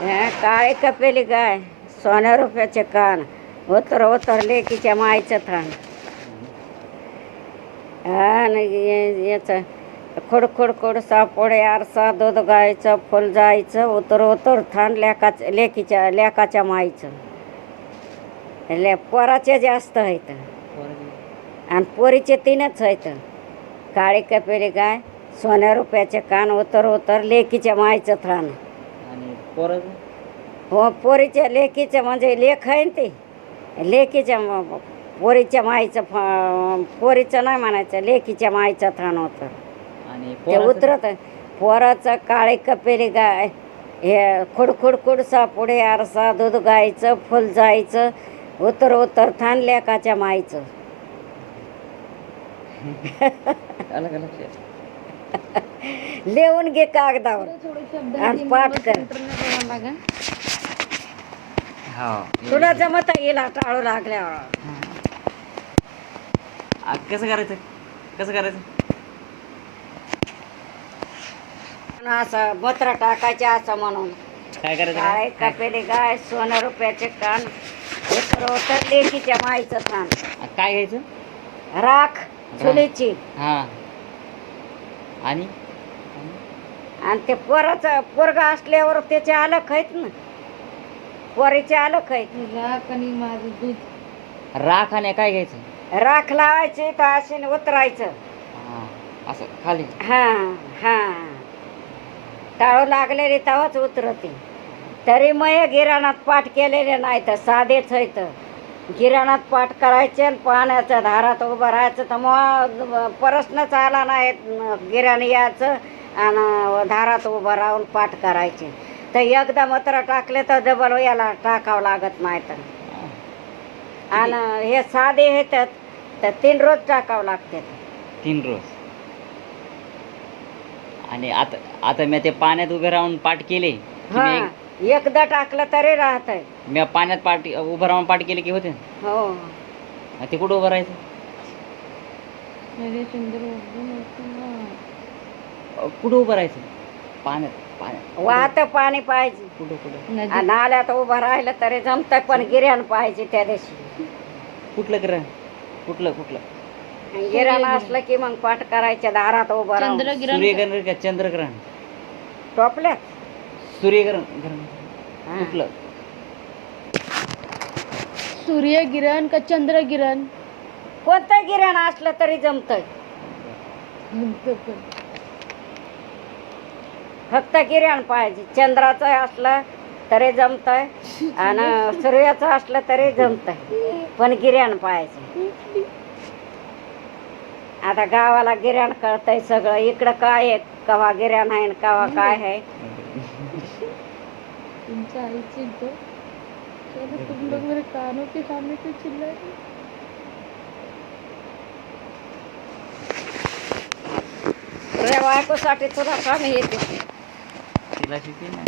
काळे कपेली गाय, सोन्या रुपयाचे कान, उतर उतर लेकीच्या मायचं थान. याचं खोड खोड खोड सापोडे आरसा दूध गायचं फुल जायचं उतर उतर थान लेकाच्या माईचं. पोराचे जास्त आहेत आणि पोरीचे 3च आहेत. काळी कपेली गाय, सोन्या रुपयाचे कान, उतर उतर लेकीच्या मायचं थान. हो, पोरीच्या लेकीचं म्हणजे लेख आहे ना ते. लेकीच्या पोरीच्या माईचं पोरीचं नाही म्हणायचं, लेकीच्या माईचं थान होतं ते उतरत. पोराचं काळी कपेली गाय, हे खुडखुड खुडसा पुढे आरसा दूध गायचं फुल जायचं उतर उतर थान लेकाच्या माईचं. लिहून घे कागदावर आणि पाठ कर. तुला जमत येईल टाळू लागल्यावर. कसं करायचं कसं करायचं असं बत्रा टाकायचे असं म्हणून. काय करायचं काय कपेली गाय, सोन्या रुपयाचे कान, उतर लेकीच्या माईचं थान. काय घ्यायचं? राख चुलीची. हा आणि ते पोरगा असल्यावर त्याचे अलग आहेत ना, पोरीचे अलग आहेत. राख आणि माझं दूध. राख आणि काय घ्यायचं? राख लावायची तर अशी उतरायचं. असं खाली. हा हा टाळू लागलेली तेव्हाच उतरते. तरी मग गिराणात पाठ केलेले नाही तर साधेच आहेत. गिराणात पाठ करायचे आणि पाण्याच्या धारात उभं राहायचं तर मग प्रश्नच आला नाही. गिराण यायचं आणि धारात उभं राहून पाठ करायचे. तर एकदा मात्र टाकले तर डबल याला टाकावं लागत नाही. तर आणि हे साधे येतात तर 3 रोज टाकावं लागते. 3 रोज. आणि आता मी ते पाण्यात उभे राहून पाठ केले. हा, एकदा टाकलं तरी राहत आहे. मी पाण्यात उभं राहून पाठ केले की होते. हो, ते कुठं उभं राहायचं? कुठं उभं राहायचं? पाण्यात वाहत पाणी पाहिजे. कुठं कुठं नाल्यात उभं राहिलं तरी जमतं, पण गिऱ्हाण पाहिजे त्या दिवशी. कुठलं ग्रहण? कुठलं गिऱ्हाण असलं की मग पाठ करायच्या दारात उभं राहून. सूर्यग्रहण का चंद्रग्रहण? टोपल्यात सूर्यग्रहण कुठलं? सूर्यगिरण का चंद्रगिरण? कोणतं गिऱ्हाण असलं तरी जमतंय. फक्त गिऱ्हाण पाहिजे. चंद्राचं असलं तरी जमतंय आणि सूर्याचं असलं तरी जमतंय, पण गिऱ्हाण पाहिजे. आता गावाला गिऱ्हाण कळतंय सगळं. इकडं काय आहे, कवा गिऱ्हाण आहे कवा काय आहे. तुमच्या आईची तो तुम लोग मेरे कानों के सामने क्यों चिल्ला रहे? तुझ्या बायकोसाठी तुला काम येते. तिला शिकली ना.